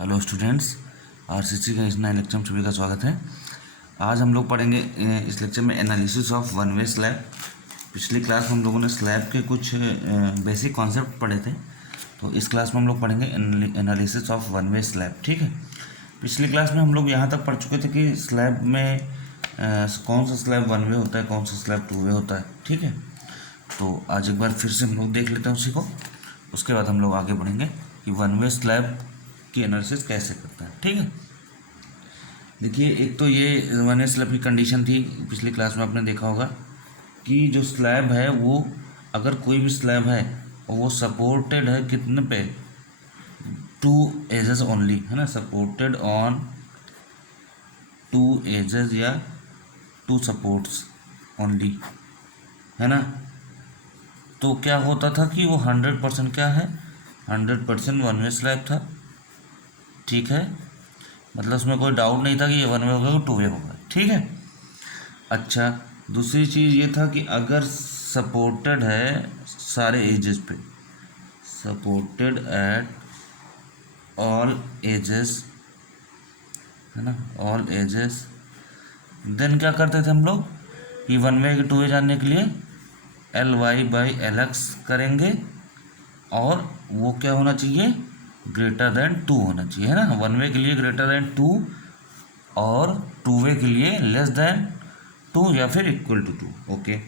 Hello students, RCC का इस नए लेक्चर में सभी का स्वागत है। आज हम लोग पढ़ेंगे इस लेक्चर में analysis of one way slab. पिछली क्लास में हम लोगों ने स्लैब के कुछ बेसिक कॉन्सेप्ट पढ़े थे, तो इस क्लास में हम लोग पढ़ेंगे analysis of one way slab. ठीक है, पिछली क्लास में हम लोग यहाँ तक पढ़ चुके थे कि स्लैब में कौन सा स्लैब वन वे होता है, कौन सा स्लैब टू वे होता है। ठीक है, तो आज एक बार फिर से हम लोग देख लेते हैं उसी को, उसके बाद हम लोग आगे बढ़ेंगे कि वन वे स्लैब की एनालिसिस कैसे करता है। ठीक है, देखिए एक तो ये वन वे स्लैब की कंडीशन थी, पिछली क्लास में आपने देखा होगा कि जो स्लैब है वो, अगर कोई भी स्लैब है और वो सपोर्टेड है कितने पे, टू एजेस ओनली, है ना, सपोर्टेड ऑन टू एजेस या टू सपोर्ट्स ओनली, है ना, तो क्या होता था कि वो 100% क्या है, 100% वन वे स्लैब था। ठीक है, मतलब उसमें कोई डाउट नहीं था कि ये वन वे होगा, टू वे होगा। ठीक है, अच्छा, दूसरी चीज़ ये था कि अगर सपोर्टेड है सारे एजेस पे, सपोर्टेड एट ऑल एजेस, है ना, ऑल एजेस, देन क्या करते थे हम लोग कि वन वे के टू वे जानने के लिए Ly/Lx करेंगे, और वो क्या होना चाहिए, ग्रेटर देन 2 होना चाहिए, है ना। वन वे के लिए ग्रेटर देन 2 और टू वे के लिए लेस देन 2 या फिर इक्वल टू 2। ओके,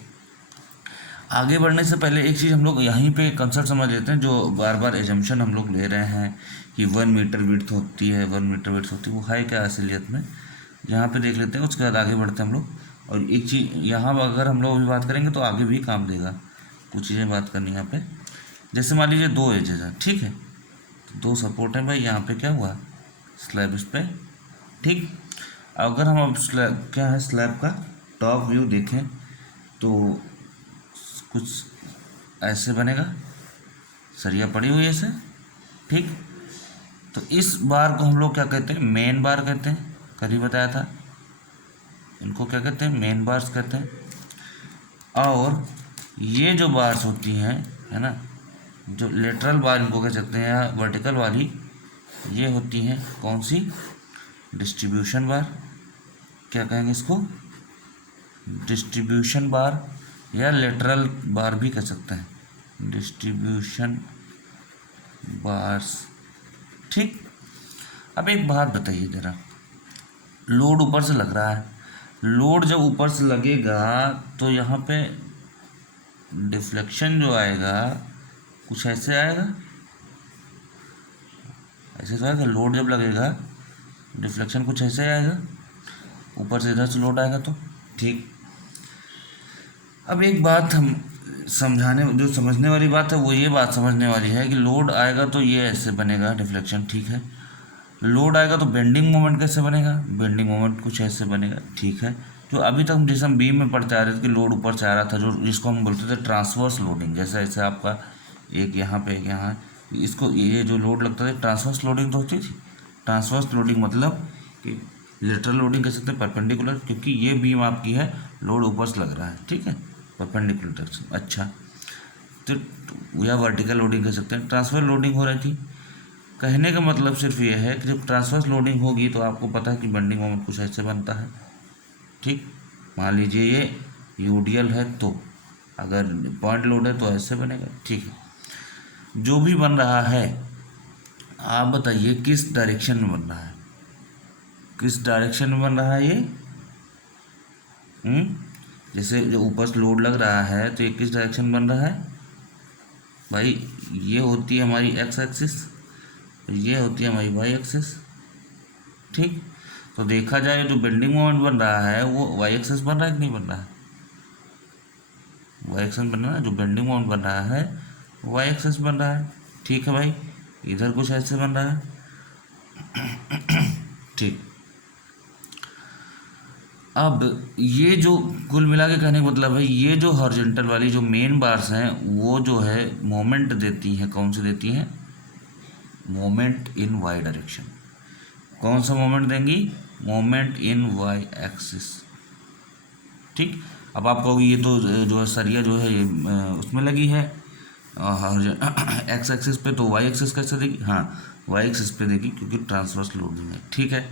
आगे बढ़ने से पहले एक चीज़ हम लोग यहीं पे कंसेप्ट समझ लेते हैं, जो बार बार एजम्पशन हम लोग ले रहे हैं कि 1 मीटर विड्थ होती है, 1 मीटर विड्थ होती है, वो है क्या असलियत में, यहाँ पे देख लेते हैं, उसके बाद आगे बढ़ते हैं हम लोग। और एक चीज़ यहाँ अगर हम लोग अभी बात करेंगे तो आगे भी काम देगा, कुछ चीज़ें बात करनी है यहाँ पे। जैसे मान लीजिए 2 एजेस हैं, ठीक है, तो 2 सपोर्ट हैं भाई, यहाँ पे क्या हुआ, स्लैब इस पे। ठीक, अगर हम अब स्लैब क्या है, स्लैब का टॉप व्यू देखें तो कुछ ऐसे बनेगा, सरिया पड़ी हुई है ऐसे। ठीक, तो इस बार को हम लोग क्या कहते हैं, मेन बार कहते हैं, कल ही बताया था, इनको क्या कहते हैं, मेन बार्स कहते हैं। और ये जो बार्स होती हैं, है ना, जो लेटरल बार इनको कह सकते हैं, या वर्टिकल वाली, ये होती हैं कौन सी, डिस्ट्रीब्यूशन बार, क्या कहेंगे इसको, डिस्ट्रीब्यूशन बार, या लेटरल बार भी कह सकते हैं, डिस्ट्रीब्यूशन बार्स। ठीक, अब एक बात बताइए जरा, लोड ऊपर से लग रहा है, लोड जब ऊपर से लगेगा तो यहाँ पे डिफ्लेक्शन जो आएगा कुछ ऐसे आएगा, ऐसे तो आएगा, लोड जब लगेगा डिफ्लेक्शन कुछ ऐसे आएगा, ऊपर से इधर से लोड आएगा तो। ठीक, अब एक बात हम जो समझने वाली बात है वो ये बात समझने वाली है कि लोड आएगा तो ये ऐसे बनेगा डिफ्लेक्शन, ठीक है, लोड आएगा तो बेंडिंग मोमेंट कैसे बनेगा, बेंडिंग मोमेंट कुछ ऐसे बनेगा। ठीक है, जो अभी तक जैसे हम बीम में पढ़ते आ रहे थे कि लोड ऊपर से आ रहा था, जो जिसको हम बोलते थे ट्रांसवर्स लोडिंग, जैसे ऐसे आपका एक यहाँ पे एक यहाँ, इसको ये जो लोड लगता था ट्रांसवर्स लोडिंग तो होती थी। ट्रांसवर्स लोडिंग मतलब कि लेटरल लोडिंग कह सकते हैं, परपेंडिकुलर, क्योंकि ये बीम आपकी है, लोड ऊपर से लग रहा है, ठीक है, परपेंडिकुलर डायरेक्शन। अच्छा, तो या वर्टिकल लोडिंग कह सकते हैं, ट्रांसफर लोडिंग हो रही थी। कहने का मतलब सिर्फ ये है कि जब ट्रांसवर्स लोडिंग होगी तो आपको पता है कि बेंडिंग मोमेंट कुछ ऐसे बनता है। ठीक, मान लीजिए ये यूडीएल है, तो अगर पॉइंट लोड है तो ऐसे बनेगा। ठीक है, जो भी बन रहा है आप बताइए किस डायरेक्शन में बन रहा है, किस डायरेक्शन में बन रहा है ये, जैसे जो ऊपर से लोड लग रहा है तो ये किस डायरेक्शन में बन रहा है भाई, ये होती है हमारी एक्स एक्सिस, ये होती है हमारी वाई एक्सिस। ठीक, तो देखा जाए जो बेंडिंग मोमेंट बन रहा है वो वाई एक्सिस बन रहा है कि नहीं बन रहा है, वाई एक्सिस बन रहा है, जो बेंडिंग मोमेंट बन रहा है वाई एक्सिस बन रहा है। ठीक है भाई, इधर कुछ ऐसे बन रहा है। ठीक, अब ये जो कुल मिला के कहने का मतलब है, ये जो हॉरिजॉन्टल वाली जो मेन बार्स हैं वो जो है मोमेंट देती हैं, कौन सी देती हैं, मोमेंट इन वाई डायरेक्शन। कौन सा मोमेंट देंगी, मोमेंट इन वाई एक्सिस। ठीक, अब आप कहोगे ये तो जो है सरिया जो है ये उसमें लगी है एक्स एक्सिस पे, तो वाई एक्सिस कैसे देगी, हाँ, वाई एक्सिस पे देगी क्योंकि ट्रांसवर्स लोडिंग है, ठीक है।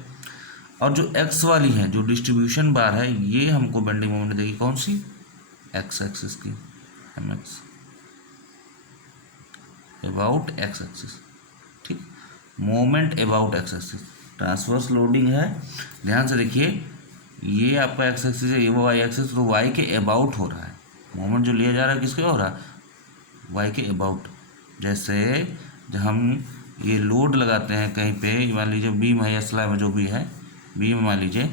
और जो एक्स वाली है, जो डिस्ट्रीब्यूशन बार है, ये हमको बेंडिंग मोमेंट देगी कौन सी, एक्स एक्सिस की, M X about X axis, ठीक। Moment about X axis, transverse loading है, ध्यान से देखिए, ये आपका एक्स एक्सिस है, ये वो वाई एक्सिस, तो वाई के अबाउट हो रहा है मोमेंट जो लिया जा रहा है, किसके हो रहा है, वाई के अबाउट। जैसे जब हम ये लोड लगाते हैं कहीं पे, मान लीजिए बीम है या स्लैब है, जो भी है बीम, मान लीजिए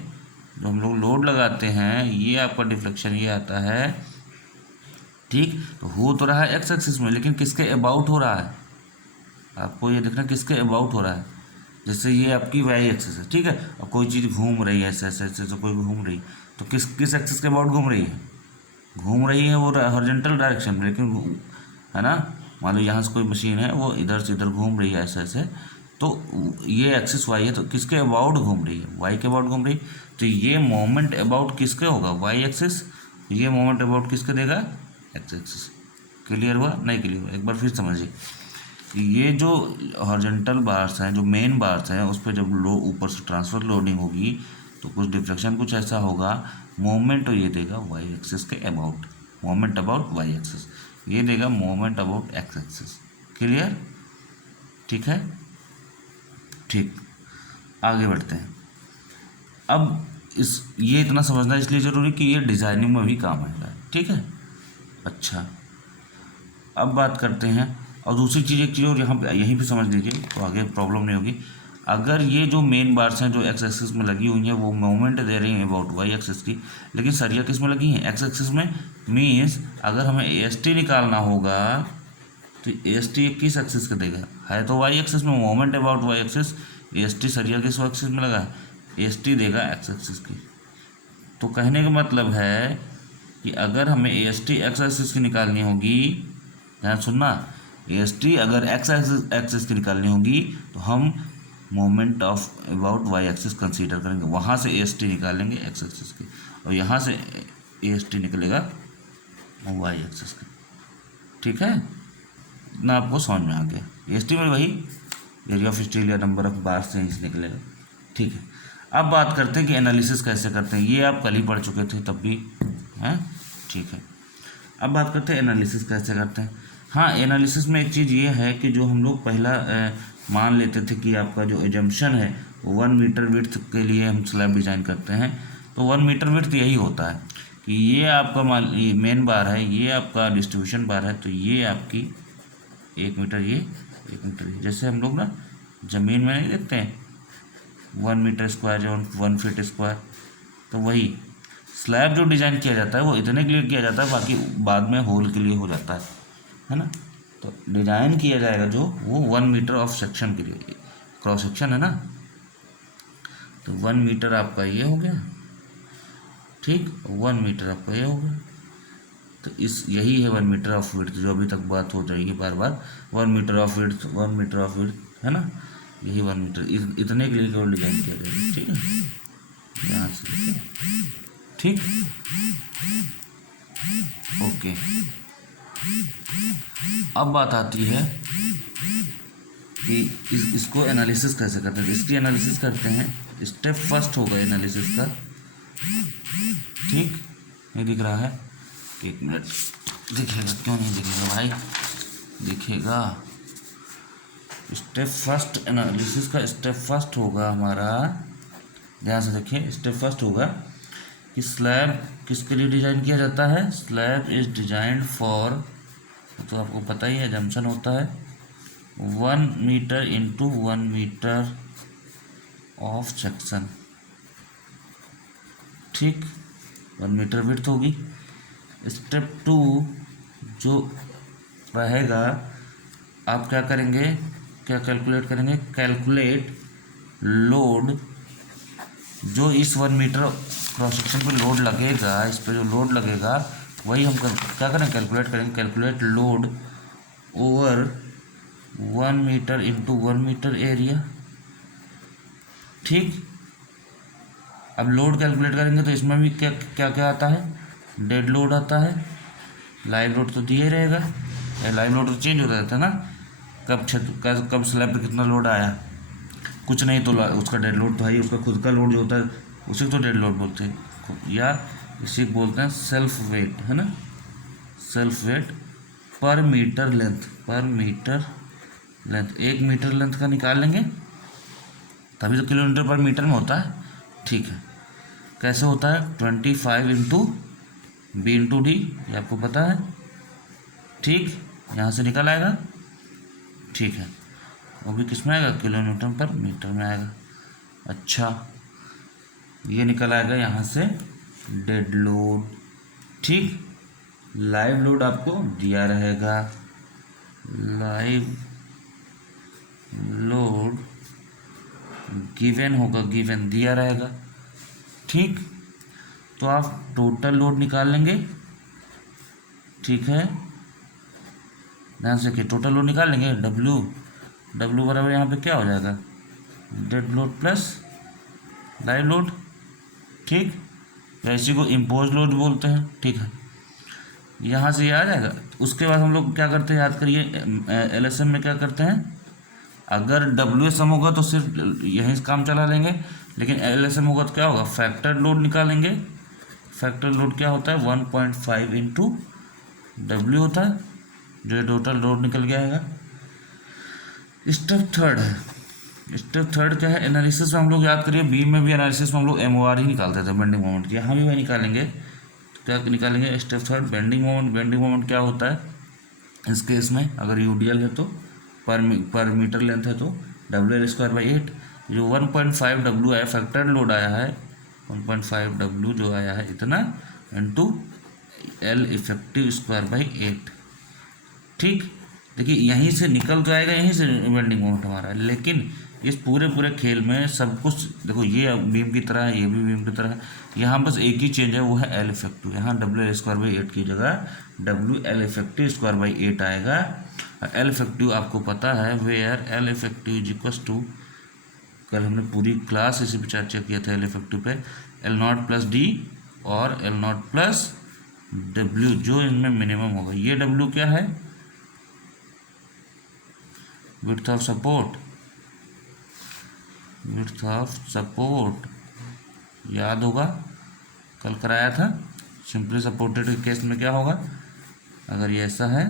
जो हम लोग लोड लगाते हैं, ये आपका डिफ्लेक्शन ये आता है, ठीक। तो हो तो रहा है एक्स एक्सिस में, लेकिन किसके अबाउट हो रहा है, आपको ये देखना किसके अबाउट हो रहा है। जैसे ये आपकी वाई एक्सिस है, ठीक है, और कोई चीज़ घूम रही है ऐसे ऐसे ऐसे, तो कोई घूम रही, तो किस किस एक्सिस के अबाउट घूम रही है, घूम रही है वो हॉरिजॉन्टल डायरेक्शन में, लेकिन है ना, मान लो यहाँ से कोई मशीन है, वो इधर से इधर घूम रही है ऐसे ऐसे, तो ये एक्सिस वाई है, तो किसके अबाउट घूम रही है, वाई के अबाउट घूम रही, तो ये मोमेंट अबाउट किसके होगा, वाई एक्सिस, ये मोमेंट अबाउट किसके देगा, एक्स एक्सिस। क्लियर हुआ, नहीं क्लियर हुआ, एक बार फिर समझिए, ये जो हॉरिजॉन्टल बार्स हैं, जो मेन बार्स हैं, उस पर जब ऊपर से ट्रांसफर लोडिंग होगी तो कुछ डिफ्लेक्शन कुछ ऐसा होगा, मोमेंट तो ये देगा वाई एक्सिस के about, moment about Y axis, ये देगा moment about X axis. Clear, ठीक है, ठीक। आगे बढ़ते हैं। अब ये इतना समझना इसलिए ज़रूरी कि ये डिज़ाइनिंग में भी काम आएगा, ठीक है। अच्छा, अब बात करते हैं, और दूसरी चीज़ एक चीज़ और यहाँ पे यहीं पे समझ लीजिए तो आगे प्रॉब्लम नहीं होगी। अगर ये जो मेन बार्स हैं जो एक्स एक्सिस में लगी हुई हैं, वो मोमेंट दे रही हैं अबाउट वाई एक्सिस की, लेकिन सरिया किस में लगी हैं, एक्स एक्सिस में, मीन्स अगर हमें एस टी निकालना होगा तो एस टी किस एक्सिस का देगा, है तो वाई एक्सिस में, moment about Y axis, S T सरिया किस एक्सिस में लगा है, एस टी देगा एक्स एक्सिस की। तो कहने का मतलब है कि अगर हमें एस टी एक्स एक्सिस की निकालनी होगी, ध्यान सुनना, एस टी अगर एक्स एक्सिस की निकालनी होगी तो हम moment of about Y axis consider करेंगे, वहाँ से एस टी निकालेंगे एक्स एक्सिस की, और यहाँ से एस टी निकलेगा वाई एक्सिस की, ठीक है ना, आपको समझ में आ गया। एस टी में वही एरिया ऑफ स्टील या नंबर ऑफ बार से ही निकलेगा, ठीक है। अब बात करते हैं कि एनालिसिस कैसे करते हैं, ये आप कल ही पढ़ चुके थे तब भी, हैं, ठीक है। अब बात करते हैं एनालिसिस कैसे करते हैं। हाँ, एनालिसिस में एक चीज़ ये है कि जो हम लोग पहला मान लेते थे कि आपका जो एजम्पशन है वो 1 मीटर विड्थ के लिए हम स्लैब डिज़ाइन करते हैं, तो 1 मीटर विड्थ यही होता है कि ये आपका मेन बार है, ये आपका डिस्ट्रीब्यूशन बार है, तो ये आपकी 1 मीटर, ये 1 मीटर, जैसे हम लोग ना ज़मीन में नहीं देखते हैं 1 मीटर स्क्वायर या 1 फीट स्क्वायर, तो वही स्लैब जो डिज़ाइन किया जाता है वो इतने के लिए किया जाता है, बाकी बाद में होल के लिए हो जाता है ना। तो डिज़ाइन किया जाएगा जो वो 1 मीटर ऑफ सेक्शन के लिए, क्रॉस सेक्शन है ना, तो 1 मीटर आपका ये हो गया, ठीक, 1 मीटर आपका ये हो गया, तो यही है 1 मीटर ऑफ विड्थ, जो अभी तक बात हो जाएगी बार बार, 1 metre of width, 1 metre of width, है ना, यही 1 मीटर, इतने के लिए केवल डिज़ाइन किया जाएगा, ठीक है, यहाँ से, ठीक, ओके। अब बात आती है कि इसको एनालिसिस कैसे करते हैं। इसकी एनालिसिस करते हैं, स्टेप फर्स्ट होगा एनालिसिस का, ठीक, नहीं दिख रहा है, एक मिनट, दिखेगा, क्यों नहीं दिखेगा भाई, दिखेगा। स्टेप फर्स्ट एनालिसिस का स्टेप फर्स्ट होगा हमारा, ध्यान से देखिए, स्टेप फर्स्ट होगा कि स्लैब किसके लिए डिज़ाइन किया जाता है, स्लैब इज डिजाइंड फॉर, तो आपको पता ही है जंक्शन होता है 1 metre into 1 metre of section, ठीक, 1 मीटर विड्थ होगी। स्टेप 2 जो रहेगा, आप क्या करेंगे, क्या कैलकुलेट करेंगे, कैलकुलेट लोड, जो इस 1 मीटर क्रॉस सेक्शन पर लोड लगेगा, इस पर जो लोड लगेगा वही हम क्या करें, कैलकुलेट करेंगे, calculate load over 1 metre into 1 metre area, ठीक। अब लोड कैलकुलेट करेंगे तो इसमें भी क्या क्या क्या आता है, डेड लोड आता है, लाइव लोड तो दिए रहेगा, लाइव लोड तो चेंज होता रहता है ना, कब स्लैब पे कितना लोड आया, कुछ नहीं तो उसका डेड लोड तो है ही, उसका खुद का लोड जो होता है उसे तो डेड लोड बोलते हैं, या इसे बोलते हैं सेल्फ वेट, है ना, सेल्फ वेट पर मीटर लेंथ, पर मीटर लेंथ। 1 मीटर लेंथ का निकाल लेंगे तभी तो किलोमीटर पर मीटर में होता है। ठीक है, कैसे होता है, 25 इंटू बी इंटू डी, ये आपको पता है। ठीक, यहाँ से निकल आएगा। ठीक है, वो भी किस में आएगा, किलोमीटर पर मीटर में आएगा। अच्छा, ये निकल आएगा यहाँ से डेड लोड। ठीक, लाइव लोड आपको दिया रहेगा, लाइव लोड गिवन होगा, गिवन दिया रहेगा। ठीक, तो आप टोटल लोड निकाल लेंगे। ठीक है, ध्यान से कि टोटल लोड निकाल लेंगे, डब्लू बराबर यहाँ पे क्या हो जाएगा, dead load plus live load. ठीक, या इसी को इम्पोज लोड बोलते हैं। ठीक है, यहाँ से ये आ जाएगा। उसके बाद हम लोग क्या करते हैं, याद करिए, एलएसएम में क्या करते हैं, अगर डब्ल्यूएसएम होगा तो सिर्फ यहीं से काम चला लेंगे, लेकिन एलएसएम होगा तो क्या होगा, फैक्टर लोड निकालेंगे। फैक्टर लोड क्या होता है, 1.5 इंटू डब्ल्यू होता है, जो टोटल लोड निकल गया है। स्टेप थर्ड है, स्टेप थर्ड क्या है, एनालिसिस में हम लोग याद करिए, बीम में भी एनालिसिस में हम लोग एमओआर ही निकालते थे, बेंडिंग मोमेंट। यहाँ भी वही निकालेंगे। तो क्या निकालेंगे, step third bending moment. Bending moment क्या होता है इस केस में, अगर यूडीएल है तो पर मीटर लेंथ है तो WL²/8, जो 1.5 डब्ल्यू आया, फैक्टर लोड आया है 1.5 डब्ल्यू जो आया है इतना, इंटू L इफेक्टिव²/8। ठीक, देखिए यहीं से निकल तो आएगा, यहीं से बेंडिंग मोमेंट हमारा, लेकिन इस पूरे खेल में सब कुछ देखो, ये बीम की तरह है, ये भी बीम की तरह है। यहाँ बस एक ही चेंज है, वो है L इफेक्टिव। यहाँ WL²/8 की जगह WL इफेक्टिव² आएगा। L इफेक्टिव आपको पता है, where L effective is equal to, कल हमने पूरी क्लास इसी पे चर्चा किया था L इफेक्टिव पे, L0 प्लस डी और L0 प्लस डब्ल्यू, जो इनमें मिनिमम होगा। ये डब्ल्यू क्या है, width of support, width of support याद होगा, कल कराया था। सिंपली सपोर्टेड के केस में क्या होगा, अगर ये ऐसा है,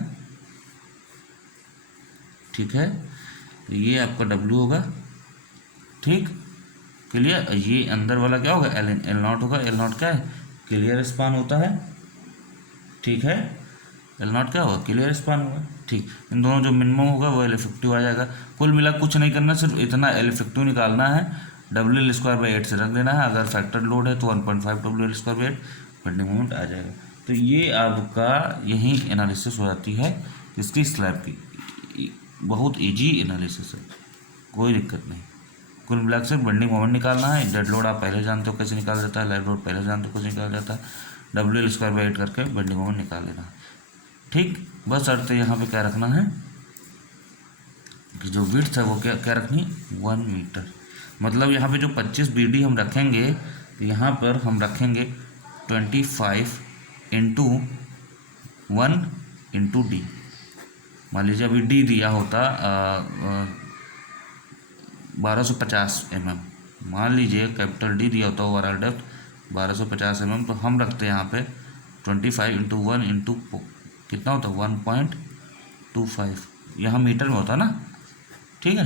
ठीक है, तो ये आपका डब्ल्यू होगा। ठीक, क्लियर। ये अंदर वाला क्या होगा, L0 होगा। L0 क्या है, क्लियर स्पान होता है। ठीक है, L0 क्या होगा, क्लियर स्पान होगा। ठीक, इन दोनों जो मिनिमम होगा वो L इफेक्टिव आ जाएगा। कुल मिला कुछ नहीं करना, सिर्फ इतना L इफेक्टिव निकालना है, WL²/8 से रख देना है। अगर फैक्टर लोड है तो 1.5 WL²/8 बेंडिंग मोमेंट आ जाएगा। तो ये आपका यही एनालिसिस हो जाती है इसकी स्लैब की। बहुत ईजी एनालिसिस है, कोई दिक्कत नहीं। कुल मिला के बेंडिंग मोमेंट निकालना है। डेड लोड आप पहले जानते हो कैसे निकाल जाता है, लाइव लोड पहले जानते हो कैसे निकाल जाता है, WL²/8 करके बेंडिंग मोमेंट निकाल लेना है। ठीक, बस अर्थ यहाँ पे क्या रखना है कि जो विड्थ है वो क्या रखनी, 1 मीटर। मतलब यहाँ पे जो 25 BD हम रखेंगे, तो यहाँ पर हम रखेंगे 25 इंटू 1 इंटू डी। मान लीजिए अभी डी दिया होता 1250 mm, मान लीजिए कैपिटल डी दिया होता ओवरऑल डेप्थ 1250 mm, तो हम रखते हैं यहाँ पे 25 इंटू 1 इंटू कितना होता है 1.25, यहाँ मीटर में होता है ना। ठीक है,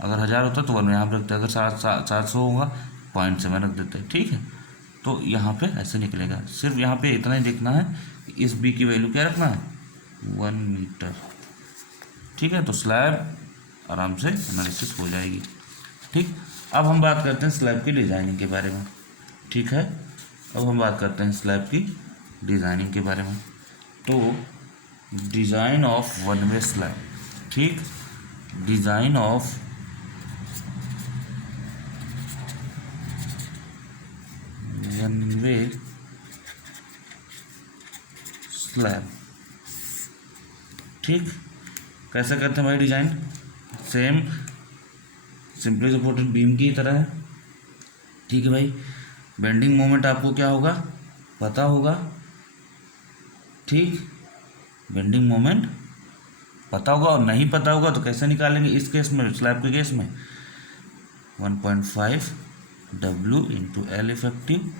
अगर 1000 होता तो 1 यहाँ पर रखते हैं, अगर 700 होगा 0.7 रख देते हैं। ठीक है, तो यहाँ पे ऐसे निकलेगा। सिर्फ यहाँ पे इतना ही देखना है कि इस बी की वैल्यू क्या रखना है, 1 मीटर। ठीक है, तो स्लैब आराम से एनालिसिस हो जाएगी। ठीक, अब हम बात करते हैं स्लैब की डिज़ाइनिंग के बारे में। ठीक है, अब हम बात करते हैं स्लैब की डिज़ाइनिंग के बारे में। तो design of one way slab. ठीक, design of one way slab. ठीक, कैसे करते हैं भाई design, same simply supported beam की तरह है। ठीक है भाई, बेंडिंग मोमेंट आपको क्या होगा पता होगा। ठीक, बेंडिंग मोमेंट पता होगा, और नहीं पता होगा तो कैसे निकालेंगे इस केस में, स्लैब के केस में 1.5 W into L effective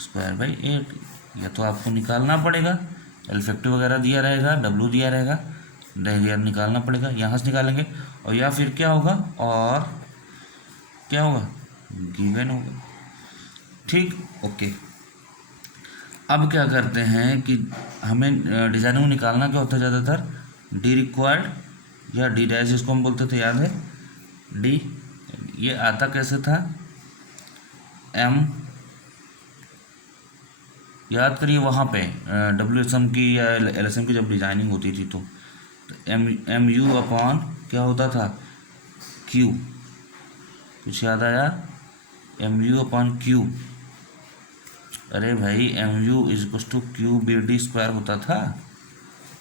square by 8। या तो आपको निकालना पड़ेगा, एल इफेक्टिव वगैरह दिया रहेगा, W दिया रहेगा, डेरियर निकालना पड़ेगा, यहाँ से निकालेंगे। और या फिर क्या होगा, और क्या होगा, गिवन होगा। ठीक, ओके। अब क्या करते हैं कि हमें डिजाइनिंग में निकालना क्या होता है ज़्यादातर, डी रिक्वायर्ड या डी डैश जिसको हम बोलते थे, याद है डी, ये आता कैसे था, एम, याद करिए वहाँ पे WSM की या LSM की जब डिजाइनिंग होती थी तो एम यू अपॉन क्या होता था, क्यू, कुछ याद आया, एम यू अपॉन क्यू। अरे भाई M U is to Q B D square होता था।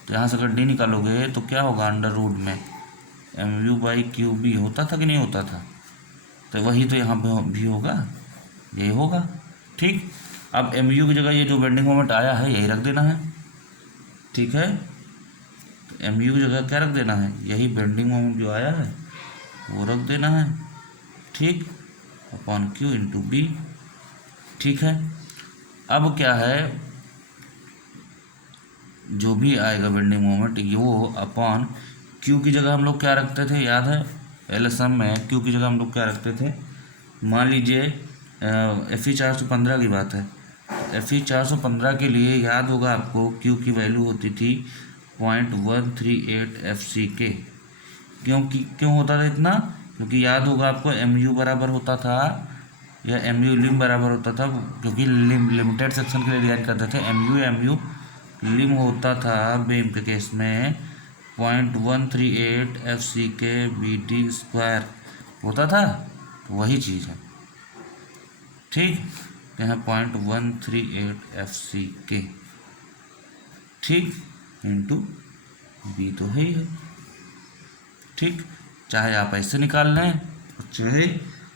तो यहाँ से अगर डी निकालोगे तो क्या होगा, अंडर रूट में M U by Q B होता था कि नहीं होता था, तो वही तो यहाँ पे भी होगा, यही होगा। ठीक, अब एम यू की जगह ये जो बेंडिंग मोमेंट आया है यही रख देना है। ठीक है, तो एम यू की जगह क्या रख देना है, यही बेंडिंग मोमेंट जो आया है वो रख देना है। ठीक, अपॉन क्यू इंटू बी। ठीक है, अब क्या है, जो भी आएगा बेंडिंग मोमेंट वो अपॉन क्यू की जगह हम लोग क्या रखते थे, याद है LSM में क्यू की जगह हम लोग क्या रखते थे, मान लीजिए FE 415 की बात है, FE 415 के लिए याद होगा आपको क्यू की वैल्यू होती थी 0.138 FCK। क्यों होता था इतना, क्योंकि याद होगा आपको MU बराबर होता था या MU लिम बराबर होता था, क्योंकि लिमिटेड सेक्शन के लिए डिजाइन करते थे। MU लिम होता था बीम के केस में 0.138 FCK BD स्क्वायर होता था, तो वही चीज़ है। ठीक, तो यहाँ 0.138 FCK, ठीक, इंटू बी तो है ही है। ठीक, चाहे आप ऐसे निकाल लें, चाहे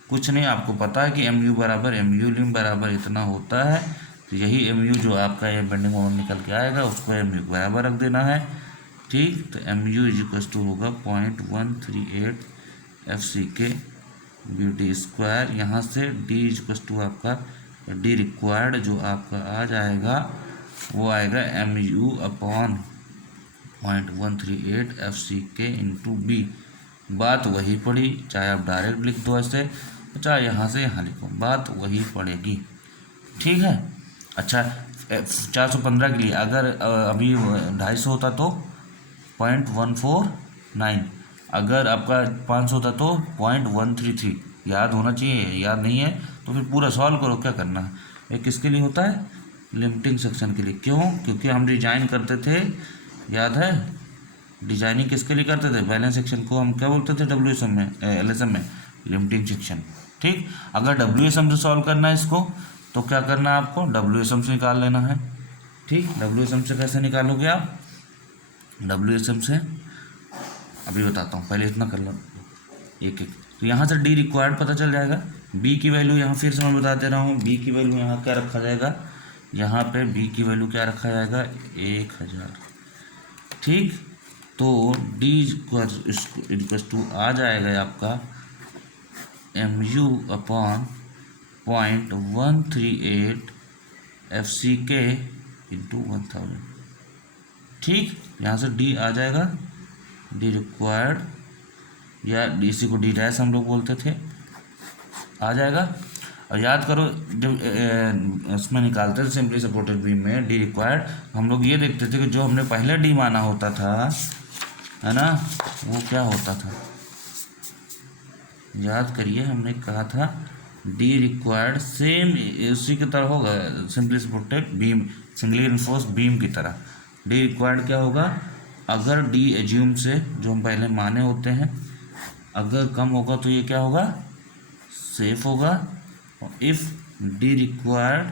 कुछ नहीं, आपको पता है कि MU बराबर MU लिम बराबर इतना होता है, तो यही MU जो आपका ये बेंडिंग मोमेंट निकल के आएगा उसको MU बराबर रख देना है। ठीक, तो MU इज इक्वल टू होगा 0.138 FCK BD स्क्वायर। यहाँ से D इज इक्वल टू आपका D रिक्वायर्ड जो आपका आ जाएगा वो आएगा MU upon 0.138 FCK into B. बात वही पड़ी, चाहे आप डायरेक्ट लिख दो ऐसे, चाहे यहाँ से यहाँ लिखो, बात वही पड़ेगी। ठीक है, अच्छा 415 के लिए अगर अभी 250 होता तो 0.149, अगर आपका 500 होता तो 0.133। याद होना चाहिए, याद नहीं है तो फिर पूरा सॉल्व करो, क्या करना है। ये किसके लिए होता है, लिमिटिंग सेक्शन के लिए। क्यों, क्योंकि हम डिजाइन करते थे, याद है डिजाइनिंग किसके लिए करते थे, बैलेंस सेक्शन को हम क्या बोलते थे WSM में LSM में, लिमिटिंग सेक्शन। ठीक, अगर WSM से सॉल्व करना है इसको तो क्या करना है आपको, WSM से निकाल लेना है। ठीक, WSM से कैसे निकालोगे आप, WSM से अभी बताता हूँ, पहले इतना कर लो एक एक। तो यहाँ से D रिक्वायर्ड पता चल जाएगा, B की वैल्यू यहाँ फिर से मैं बता दे रहा हूँ, B की वैल्यू यहाँ क्या रखा जाएगा, यहाँ पे B की वैल्यू क्या रखा जाएगा 1000। ठीक, तो D इक्वल टू आ जाएगा आपका MU अपॉन 0.138 FCK इंटू 1000। ठीक, यहाँ से D आ जाएगा, D रिक्वायर्ड या इसी को D डैश हम लोग बोलते थे, आ जाएगा। और याद करो जब इसमें निकालते थे सिंपली सपोर्टेड बीम में D रिक्वायर्ड, हम लोग ये देखते थे कि जो हमने पहले D माना होता था, है ना, वो क्या होता था, याद करिए हमने कहा था D रिक्वायर्ड सेम उसी की तरह होगा, simply supported beam singly enforce beam की तरह। D रिक्वायर्ड क्या होगा, अगर D एज्यूम से जो हम पहले माने होते हैं अगर कम होगा तो ये क्या होगा, सेफ होगा। और इफ़ D रिक्वायर्ड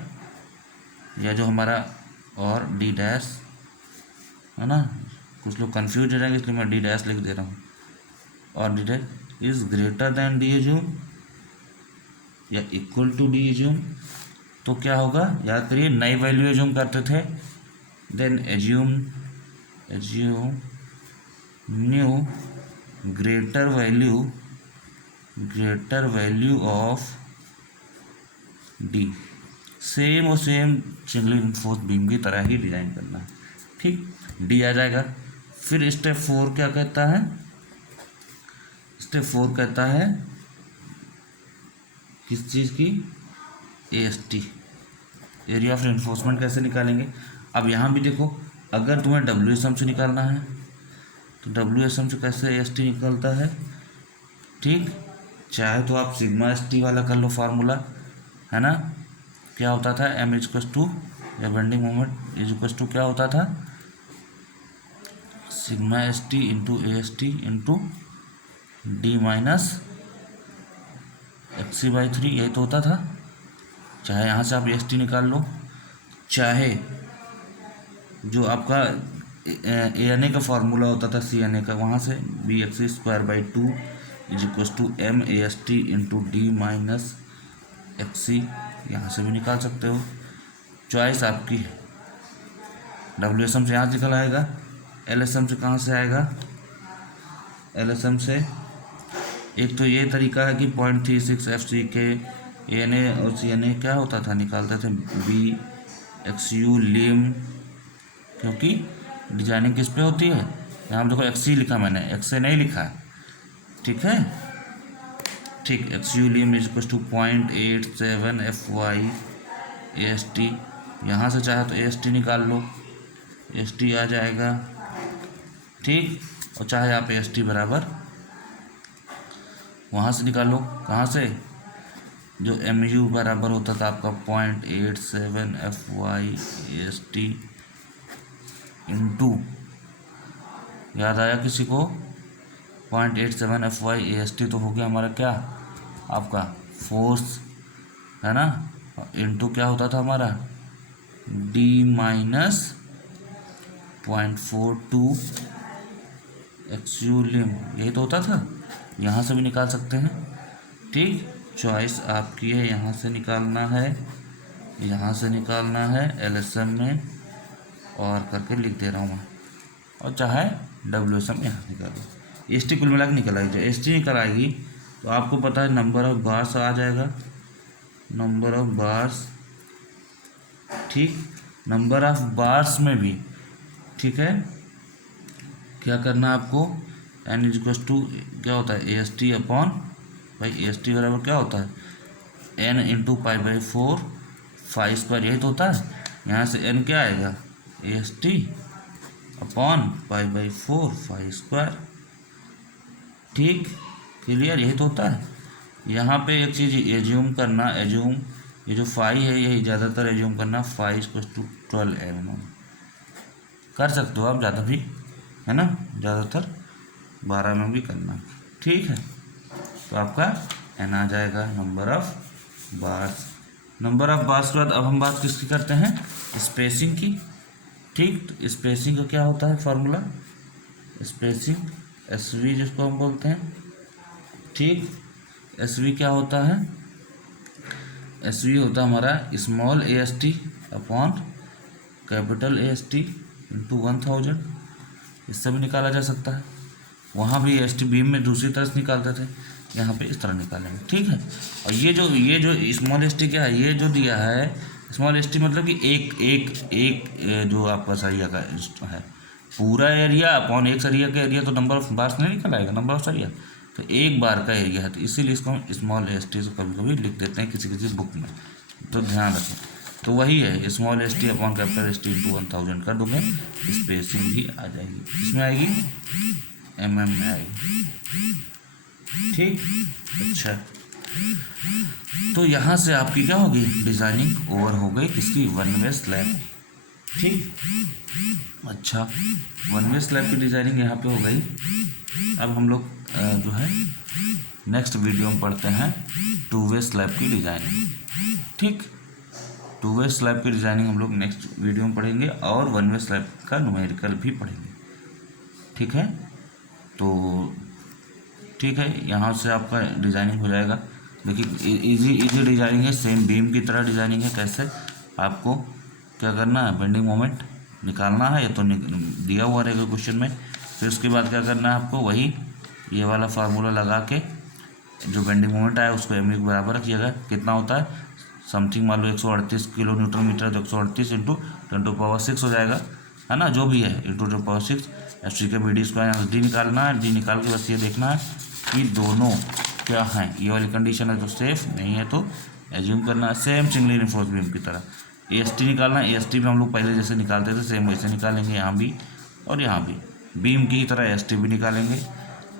या जो हमारा और D डैश है ना, कुछ लोग कंफ्यूज हो जाएंगे इसलिए मैं D डैश लिख दे रहा हूँ, और D dash is greater than D assume या इक्वल टू D एज्यूम, तो क्या होगा, याद करिए नई वैल्यू एज्यूम करते थे, then assume new greater value of D. Same और सेम सिंगल इनफोर्स बीम की तरह ही डिजाइन करना है। ठीक, डी आ जाएगा। फिर स्टेप 4 क्या कहता है? स्टेप 4 कहता है किस चीज़ की? AST, area of enforcement. कैसे निकालेंगे? अब यहाँ भी देखो, अगर तुम्हें WSM से निकालना है तो WSM से कैसे AST निकलता है? ठीक, चाहे तो आप सिग्मा ST वाला कर लो फार्मूला, है ना। क्या होता था? M इक्वल्स टू, या bending moment is equals to क्या होता था? Sigma ST into AST into D minus XC/3, यही तो होता था। चाहे यहाँ से आप AST निकाल लो, चाहे जो आपका ANA का फार्मूला होता था CNA का, वहाँ से BXC²/2 is equals to MAST into D minus XC, यहाँ से भी निकाल सकते हो। चॉइस आपकी है। WSM से यहाँ से निकल आएगा, LSM से कहाँ से आएगा? LSM से एक तो ये तरीका है कि 0.36 FCK ANA और CNA क्या होता था, निकालते थे BXU लिम, क्योंकि डिजाइनिंग किस पे होती है? यहाँ देखो XC लिखा मैंने, XA नहीं लिखा है। ठीक है, ठीक। XU lim is equal to 0.87 FY AST। यहाँ से चाहे तो AST निकाल लो, AST आ जाएगा। ठीक, और चाहे आप AST बराबर वहाँ से निकाल लो, कहाँ से? जो MU बराबर होता था आपका 0.87 FY AST इंटू, याद आया किसी को? 0.87 FY AST तो हो गया हमारा क्या, आपका फोर्स, है ना। इंटू क्या होता था हमारा? D माइनस 0.42 XU लिम, यही तो होता था। यहाँ से भी निकाल सकते हैं। ठीक, चॉइस आपकी है, यहाँ से निकालना है, यहाँ से निकालना है LSM में, और करके लिख दे रहा हूँ मैं, और चाहे WSM यहाँ निकालो। AST कुल मिला के निकल आएगी। जो AST निकल आएगी तो आपको पता है नंबर ऑफ बार्स आ जाएगा, नंबर ऑफ बार्स। ठीक, नंबर ऑफ बार्स में भी, ठीक है, क्या करना है आपको? N इज इक्वल टू क्या होता है? AST अपॉन भाई AST बराबर क्या होता है? N इंटू π/4 φ², यही तो होता है। यहाँ से N क्या आएगा? AST upon π/4 φ²। ठीक, क्लियर, यही तो होता है। यहाँ पे एक चीज़ एज्यूम करना, एज्यूम ये जो फाई है यही ज़्यादातर एज्यूम करना, फाई इक्वल टू 12 mm कर सकते हो आप, ज़्यादा भी, है ना, ज़्यादातर 12 mm भी करना। ठीक है, तो आपका N आ जाएगा, number of bars. Number of bars के बाद अब हम बात किसकी करते हैं? स्पेसिंग की। ठीक, तो स्पेसिंग का क्या होता है फार्मूला? स्पेसिंग SV जिसको हम बोलते हैं। ठीक, SV क्या होता है? SV होता है हमारा small AST upon capital AST into 1000। इससे भी निकाला जा सकता है। वहाँ भी AST बीम में दूसरी तरह से निकालते थे, यहाँ पे इस तरह निकालेंगे। ठीक है, और ये जो स्मॉल AST क्या है, ये जो दिया है स्मॉल AST मतलब कि एक जो आपका सरिया का है, पूरा एरिया अपॉन एक सरिया का एरिया, तो नंबर ऑफ बार्स नहीं निकल आएगा, नंबर ऑफ सरिया, तो एक बार का एरिया है, तो इसीलिए इसको हम स्मॉल AST से कभी कभी लिख देते हैं किसी बुक में, तो ध्यान रखें। तो वही है small AST upon capital AST into 1000 कर दोगे, स्पेसिंग भी आ जाएगी। इसमें आएगी mm में आएगी। ठीक, अच्छा, तो यहाँ से आपकी क्या होगी? डिजाइनिंग ओवर हो गई किसकी? One way slab. ठीक, अच्छा, वन वे स्लैब की डिजाइनिंग यहाँ पे हो गई। अब हम लोग जो है नेक्स्ट वीडियो में पढ़ते हैं टू वे स्लैब की डिजाइनिंग। ठीक, टू वे स्लैब की डिजाइनिंग हम लोग नेक्स्ट वीडियो में पढ़ेंगे, और वन वे स्लैब का न्यूमेरिकल भी पढ़ेंगे। ठीक है, तो ठीक है, यहाँ से आपका डिजाइनिंग हो जाएगा। देखिए इजी डिजाइनिंग है, सेम बीम की तरह डिजाइनिंग है। कैसे? आपको क्या करना है? बेंडिंग मोमेंट निकालना है, ये तो दिया हुआ रहेगा क्वेश्चन में। फिर उसके बाद क्या करना है आपको, वही ये वाला फार्मूला लगा के जो बेंडिंग मोमेंट आया उसको एम यू के बराबर रखिएगा। कितना होता है समथिंग, मान लो 138 किलो न्यूटन मीटर, तो 138 इंटू 10⁻6 हो जाएगा, है ना, जो भी है इंटू 10⁻6। एस टी के बी डी स्क्वायर डी निकालना है, डी निकाल के बस ये देखना है कि दोनों क्या हैं। ये वाली कंडीशन है तो सेफ, नहीं है तो एज्यूम करना है। सेम सिंगली रिइंफोर्स बीम की तरह ए एस टी निकालना है। ए एस टी भी हम लोग पहले जैसे निकालते थे सेम वैसे निकालेंगे यहाँ भी और यहाँ भी। बीम की तरह एस टी भी निकालेंगे,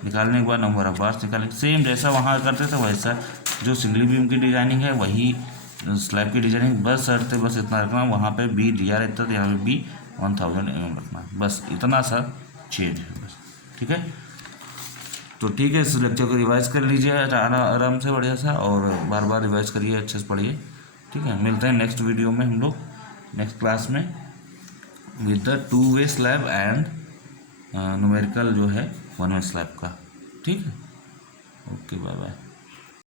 निकालने के बाद नंबर ऑफ बार्स निकालेंगे, सेम जैसा वहाँ करते थे वैसा। जो सिंगली बीम की डिजाइनिंग है वही स्लैब की डिजाइनिंग, बस शर्त बस इतना रखना, वहाँ पे बी दिया रहता था, यहाँ पे बी 1000 mm रखना, बस इतना सा चेंज है बस। ठीक है, तो ठीक है, इस लेक्चर को रिवाइज कर लीजिए आराम से बढ़िया सा, और बार बार रिवाइज करिए, अच्छे से पढ़िए। ठीक है, मिलते हैं नेक्स्ट वीडियो में हम लोग, नेक्स्ट क्लास में, with the two way slab and numerical जो है 1-वे स्लैब का। ठीक है, ओके, बाय बाय।